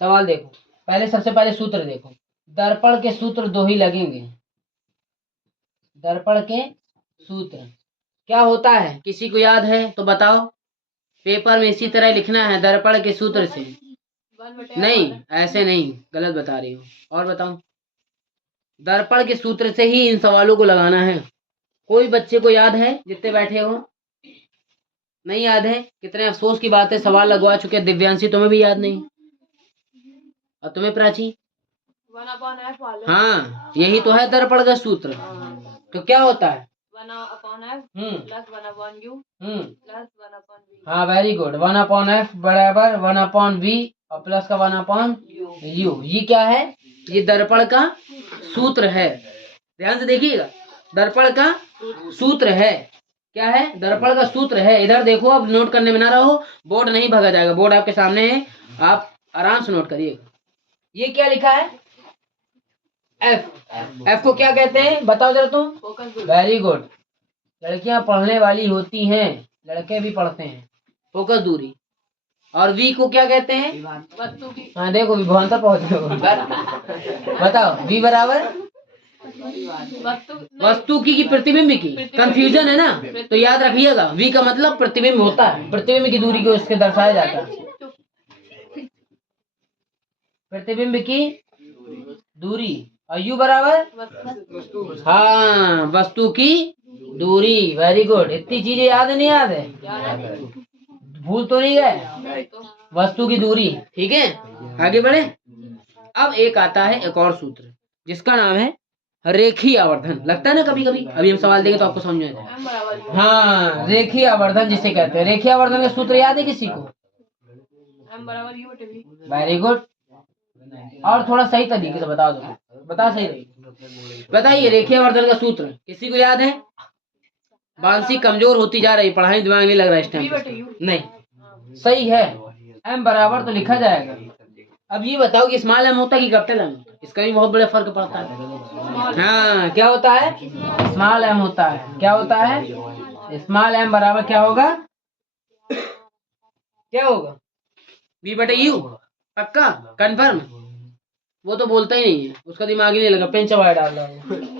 सवाल देखो, पहले सबसे पहले सूत्र देखो। दर्पण के सूत्र दो ही लगेंगे। दर्पण के सूत्र क्या होता है, किसी को याद है तो बताओ। पेपर में इसी तरह लिखना है, दर्पण के सूत्र से। नहीं, ऐसे नहीं, गलत बता रही हो। और बताओ, दर्पण के सूत्र से ही इन सवालों को लगाना है। कोई बच्चे को याद है जितने बैठे हो? नहीं याद है? कितने अफसोस की बात है, सवाल लगवा चुके। दिव्यांशी तुम्हें भी याद नहीं, और तुम्हें प्राची? हाँ, यही तो है दर्पण का सूत्र। तो क्या होता है? हाँ, वेरी गुड। 1/f बराबर 1/v और प्लस का 1/u। ये क्या है? ये दर्पण का सूत्र है। ध्यान से देखिएगा, दर्पण का सूत्र है। क्या है? दर्पण का सूत्र है। इधर देखो, अब नोट करने में ना रहो, बोर्ड नहीं भगा जाएगा। बोर्ड आपके सामने है, आप आराम से नोट करिएगा। ये क्या लिखा है? एफ। एफ को क्या कहते हैं बताओ जरा तुम। Very good. लड़कियां पढ़ने वाली होती हैं, लड़के भी पढ़ते हैं। फोकस दूरी। और वी को क्या कहते हैं? हाँ देखो, विभवांतर पहुंच गए। बताओ, वी बराबर वस्तु की प्रतिबिंब की। कंफ्यूजन है ना, तो याद रखिएगा, वी का मतलब प्रतिबिंब होता है। प्रतिबिंब की दूरी को इसके दर्शाया जाता है। प्रतिबिंब की दूरी। और यू बराबर हाँ, वस्तु की दूरी। Very good. इतनी चीजें याद है, नहीं याद है? भूल तो नहीं गए? वस्तु की दूरी। ठीक है, आगे बढ़े। अब एक आता है एक और सूत्र, जिसका नाम है रेखीय आवर्धन। लगता है ना कभी कभी, अभी हम सवाल देंगे तो आपको समझ में आएगा। हाँ, रेखीय आवर्धन जिसे कहते हैं। रेखीय आवर्धन का सूत्र याद है किसी को? Very good. और थोड़ा सही तरीके से बता दो, बता सही तरीके बताइए। रेखीय आवर्धन का सूत्र किसी को याद है? मानसिक कमजोर होती जा रही, पढ़ाई दिमाग नहीं लग रहा इस टाइम। नहीं, सही है, एम बराबर तो लिखा जाएगा। अब ये बताओ कि स्मॉल एम होता है कि कैपिटल एम होता है? इसका भी बहुत बड़ा फर्क पड़ता है। हाँ, क्या होता है? स्मॉल एम होता है। क्या होता है? स्मॉल एम बराबर क्या होगा? क्या होगा? बी बटे यू। पक्का कंफर्म? वो तो बोलता ही नहीं है, उसका दिमाग ही नहीं लगा, पेन चबाया डाल रहा है।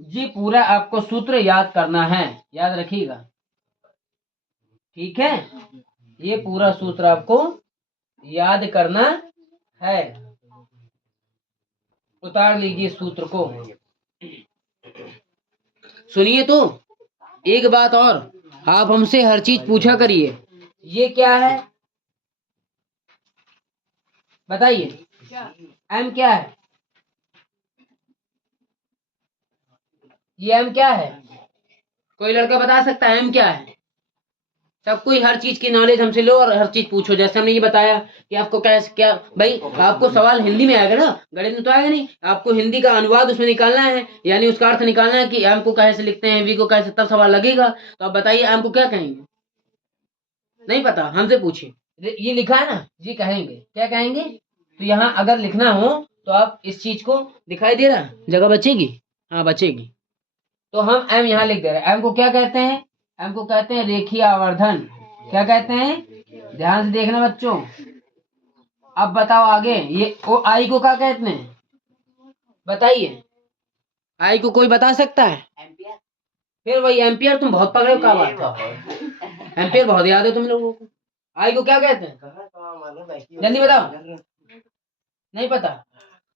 जी पूरा आपको सूत्र याद करना है, याद रखिएगा। ठीक है, ये पूरा सूत्र आपको याद करना है। उतार लीजिए सूत्र को। सुनिए तो, एक बात और, आप हमसे हर चीज पूछा करिए। ये क्या है बताइए? एम क्या है? ये एम क्या है? कोई लड़का बता सकता है एम क्या है? सब कोई हर चीज की नॉलेज हमसे लो और हर चीज पूछो। जैसे हमने ये बताया कि आपको कैसे क्या भाई, आपको सवाल हिंदी में आएगा ना, गणित में तो आएगा नहीं। आपको हिंदी का अनुवाद उसमें निकालना है, यानी उसका अर्थ निकालना है कि एम को कैसे लिखते हैं, वी को कैसे, तब सवाल लगेगा। तो आप बताइए एम को क्या कहेंगे? नहीं पता? हमसे पूछिए। ये लिखा है ना, जी कहेंगे। क्या कहेंगे? तो यहाँ अगर लिखना हो तो आप इस चीज को, दिखाई दे रहा जगह बचेगी? हाँ बचेगी। तो हम एम यहाँ लिख दे रहे हैं। एम को क्या कहते हैं? एम को कहते हैं रेखीय आवर्धन। क्या कहते हैं? ध्यान से देखना बच्चों। अब बताओ आगे, ये ओ आई को क्या कहते हैं बताइए? आई को कोई बता सकता है? फिर वही एम्पियर। तुम बहुत पकड़े हो, क्या बात है? एम्पियर बहुत याद है तुम लोगों को। आई को क्या कहते हैं? जल्दी बताओ। नहीं पता?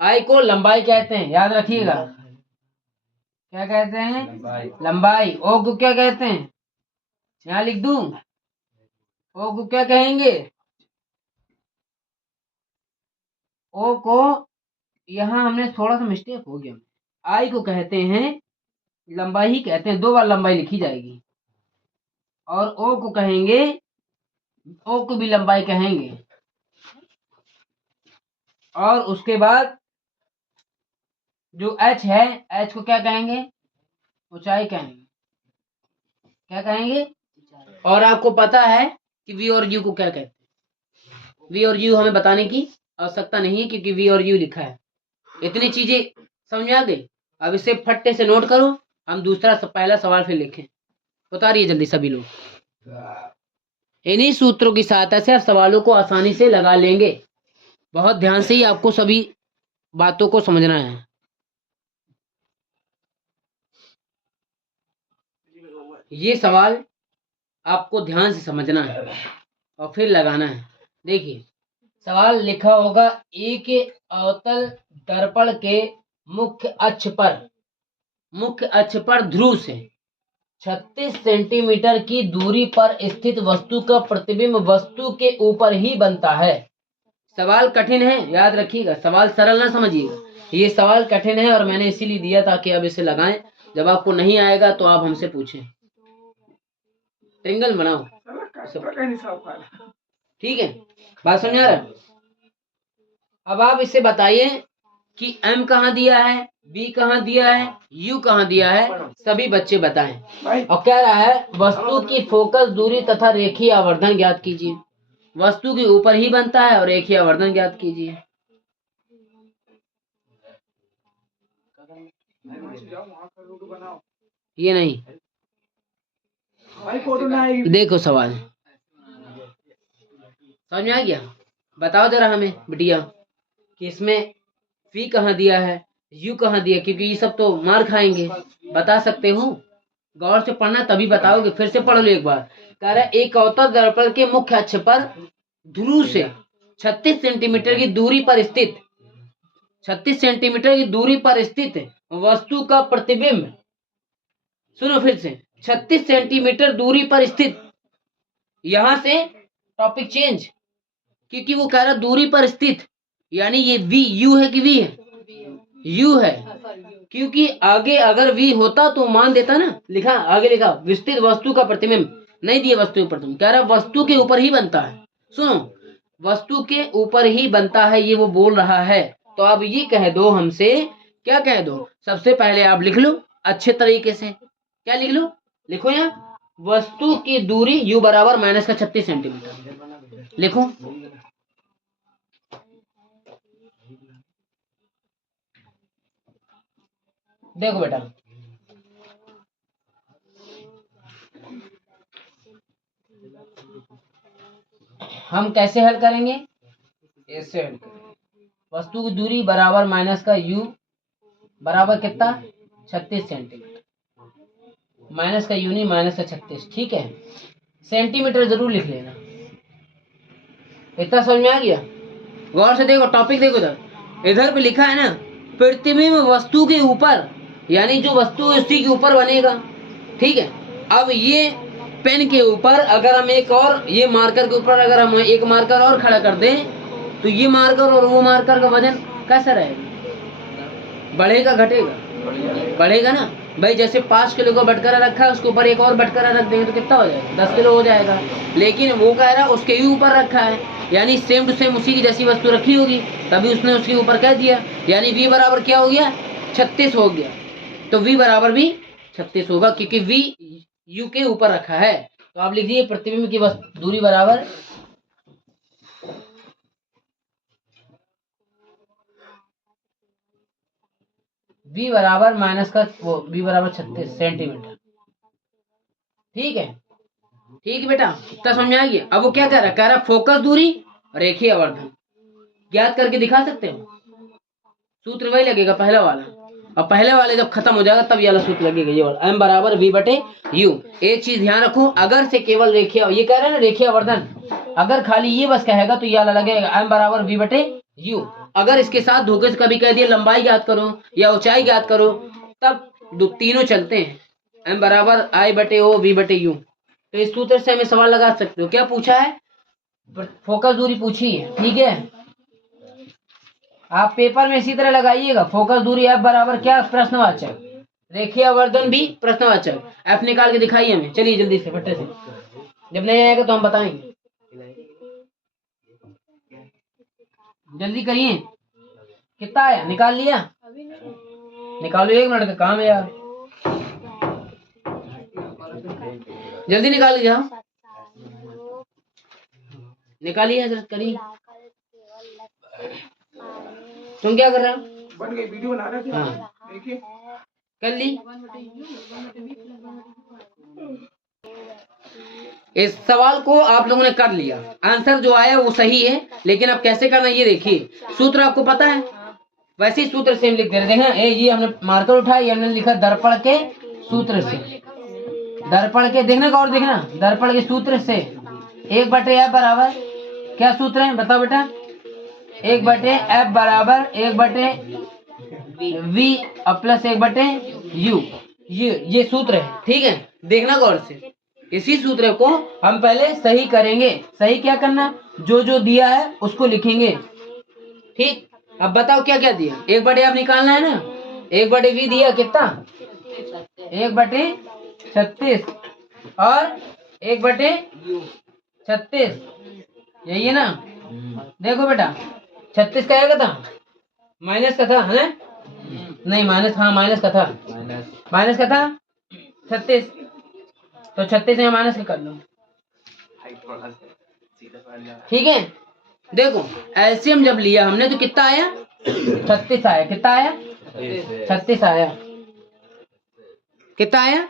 आई को लंबाई कहते हैं, याद रखिएगा। क्या कहते हैं? लंबाई। ओ को क्या कहते हैं? यहाँ लिख दूं? ओ को क्या कहेंगे? ओ को यहाँ हमने थोड़ा सा मिस्टेक हो गया। आई को कहते हैं लंबाई ही कहते हैं, 2 बार लंबाई लिखी जाएगी। और ओ को कहेंगे, ओ को भी लंबाई कहेंगे। और उसके बाद जो एच है, एच को क्या कहेंगे? ऊंचाई कहेंगे। क्या कहेंगे? और आपको पता है कि वी और यू को क्या कहते हैं? वी और यू हमें बताने की आवश्यकता नहीं है, क्योंकि वी और यू लिखा है। इतनी चीजें समझ में आ गई। अब इसे फट्टे से नोट करो, हम दूसरा पहला सवाल फिर लिखें। उतारिए जल्दी सभी लोग। इन्हीं सूत्रों की सहायता से आप सवालों को आसानी से लगा लेंगे। बहुत ध्यान से ही आपको सभी बातों को समझना है। ये सवाल आपको ध्यान से समझना है और फिर लगाना है। देखिए सवाल लिखा होगा, एक अवतल दर्पण के मुख्य अक्ष पर ध्रुव से 36 सेंटीमीटर की दूरी पर स्थित वस्तु का प्रतिबिंब वस्तु के ऊपर ही बनता है। सवाल कठिन है, याद रखिएगा, सवाल सरल ना समझिएगा। ये सवाल कठिन है और मैंने इसीलिए दिया ताकि आप इसे लगाएं। जब आपको नहीं आएगा तो आप हमसे पूछें। ट्रिंगल बनाओ, ठीक है, बात समझ आ रहा है। अब आप इसे बताइए कि M कहाँ दिया है, B कहाँ दिया है, U कहाँ दिया है, सभी बच्चे बताएं। और कह रहा है वस्तु की फोकस दूरी तथा रेखीय आवर्धन ज्ञात कीजिए। वस्तु के ऊपर ही बनता है और रेखीय आवर्धन ज्ञात कीजिए। ये नहीं, देखो सवाल समझ में आ गया? बताओ जरा हमें बिटिया कि इसमें V कहाँ दिया है, U कहाँ दिया, क्योंकि ये सब तो मार खाएंगे। बता सकते हो, गौर से पढ़ना तभी बताओगे। फिर से पढ़ लो एक बार। कह रहा है एक अवतल दर्पण के मुख्य अक्ष पर ध्रुव से 36 सेंटीमीटर की दूरी पर स्थित 36 सेंटीमीटर की दूरी पर स्थित वस्तु का प्रतिबिंब, सुनो फिर से, 36 सेंटीमीटर दूरी पर स्थित, यहां से टॉपिक चेंज, क्योंकि वो कह रहा दूरी पर स्थित, यानी ये V U है कि V है, U है, क्योंकि आगे अगर V होता तो मान देता ना। लिखा आगे, लिखा विस्तृत वस्तु का प्रतिबिंब, नहीं दिया वस्तु के प्रतिबिंब, कह रहा वस्तु के ऊपर ही बनता है। सुनो, वस्तु के ऊपर ही बनता है, ये वो बोल रहा है। तो अब ये कह दो हमसे, क्या कह दो, सबसे पहले आप लिख लो अच्छे तरीके से। क्या लिख लो, लिखो यहाँ वस्तु की दूरी U बराबर माइनस का 36 सेंटीमीटर लिखो। देखो बेटा, हम कैसे हल करेंगे, ऐसे हल करेंगे। वस्तु की दूरी बराबर माइनस का U बराबर कितना, 36 सेंटीमीटर, माइनस का U नहीं, माइनस का 36, ठीक है। सेंटीमीटर जरूर लिख लेना। इतना समझ में आ गया? गौर से देखो, टॉपिक देखो, इधर पे लिखा है ना प्रतिबिंब वस्तु के ऊपर, यानी जो वस्तु है उसी के ऊपर बनेगा, ठीक है। अब ये पेन के ऊपर अगर हम एक और, ये मार्कर के ऊपर अगर हम एक मार्कर और खड़ा कर दें तो ये मार्कर और वो मार्कर का वजन कैसा रहेगा, बढ़ेगा घटेगा, बढ़ेगा ना भाई। जैसे 5 किलो का बटकरा रखा है, उसके ऊपर एक और बटकरा रख देंगे तो कितना हो जाएगा, 10 किलो हो जाएगा। लेकिन वो कह रहा है उसके ही ऊपर रखा है, यानी सेम टू सेम उसी की जैसी वस्तु रखी होगी, तभी उसने उसके ऊपर कह दिया, यानी V बराबर क्या हो गया, 36 हो गया। तो V बराबर भी 36 होगा, क्योंकि V U के ऊपर रखा है। तो आप लिख दिए प्रतिबिंब की दूरी बराबर V बराबर माइनस का V बराबर 36 सेंटीमीटर, ठीक है। ठीक है बेटा, इतना समझ आ गया? अब वो क्या कह रहा है फोकस दूरी रेखीय आवर्धन ज्ञात करके दिखा सकते हो। सूत्र वही लगेगा पहला वाला, और पहले वाले जब खत्म हो जाएगा तब ये वाला सूत्र लगेगा, ये वाला M बराबर V बटे U। एक चीज ध्यान रखो, अगर से केवल रेखीय, ये कह रहे हैं ना रेखीय आवर्धन, अगर खाली ये बस कहेगा तो ये वाला लगेगा M बराबर V बटे U। अगर इसके साथ धोखे से कभी कह दिया लंबाई ज्ञात करो या ऊंचाई ज्ञात करो, तब तीनों चलते हैं, M बराबर I बटे O V बटे U। तो इस सूत्र से हमें सवाल लगा सकते हो। क्या पूछा है, फोकस दूरी पूछी है, ठीक है। आप पेपर में इसी तरह लगाइएगा, फोकस दूरी F बराबर क्या, प्रश्नवाचक, रेखीय आवर्धन भी प्रश्नवाचक, F निकाल के दिखाइए हमें। चलिए जल्दी से फटे से, जब नहीं आएगा तो हम बताएंगे, जल्दी करिए। कितना आया, निकाल लिया, निकालो, 1 मिनट का काम है यार, जल्दी निकाल लिया, निकालिए जरा, करिए। तुम क्या कर रहे हो, बन गई वीडियो बना रहे थे, हाँ देखिए। कर ली। इस सवाल को आप लोगों ने कर लिया, आंसर जो आया वो सही है, लेकिन अब कैसे करना ये देखिए। सूत्र आपको पता है, वैसे ही सूत्र सेम लिख दे रहे हैं। ये हमने मार्कर उठाया, ये हमने लिखा दर्पण के सूत्र से। दर्पण के, देखना और देखना, दर्पण के सूत्र से 1/f बराबर क्या सूत्र है बताओ बेटा? 1/f बराबर 1/v प्लस 1/u, ये सूत्र है। ठीक है, देखना गौर से। इसी सूत्र को हम पहले सही करेंगे। सही क्या करना? जो जो दिया है उसको लिखेंगे। ठीक, अब बताओ क्या क्या दिया? 1/f निकालना है ना। 1/v दिया कितना? 1/36 और 1/36, यही है ना? देखो बेटा, 36 का क्या था? माइनस का था, है ना? नहीं माइनस, हाँ माइनस का था, माइनस का था 36, तो 36 में माइनस कर लो। ठीक है, देखो एलसीएम जब लिया हमने तो कितना आया? 36 आया। कितना आया? 36 आया। कितना आया?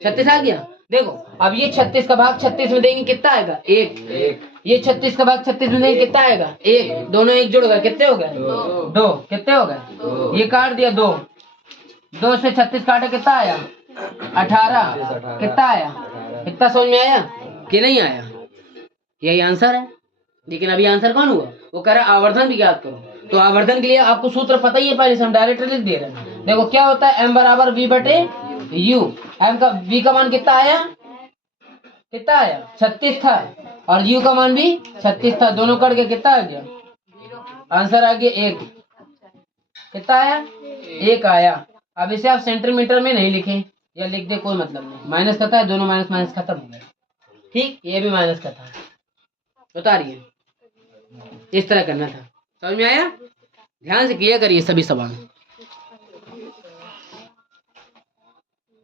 36 आ गया। देखो अब ये 36 का भाग 36 में देंगे, कितना आएगा? 1। ये 36 का भाग 36 में देंगे, कितना आएगा? 1। दोनों एक जुड़ गए, कितने हो गए? 2। कितने हो गए? ये काट दिया 2, 2 से 36 काटे, कितना आया? 18। कितना आया? कितना समझ में आया कि नहीं आया? यही आंसर है। लेकिन अभी आंसर कौन हुआ? वो कह रहा है आवर्धन भी याद करो। तो आवर्धन के लिए आपको सूत्र पता ही है, पहले से हम डायरेक्ट लिख दे रहे हैं। देखो क्या होता है, m बराबर v/u। m का v का मान कितना आया? कितना आया? 36 था, और u का मान भी 36 था, दोनों करके कितना आ गया? आंसर आ गया 1। कितना आया? 1 आया। अब इसे आप सेंटीमीटर में नहीं लिखें, या लिख दे कोई मतलब नहीं, माइनस का था, दोनों माइनस माइनस खत्म हो गए। ठीक, ये भी माइनस का था। बता रही है, इस तरह करना था। समझ में आया? ध्यान से किया करिए सभी सवाल।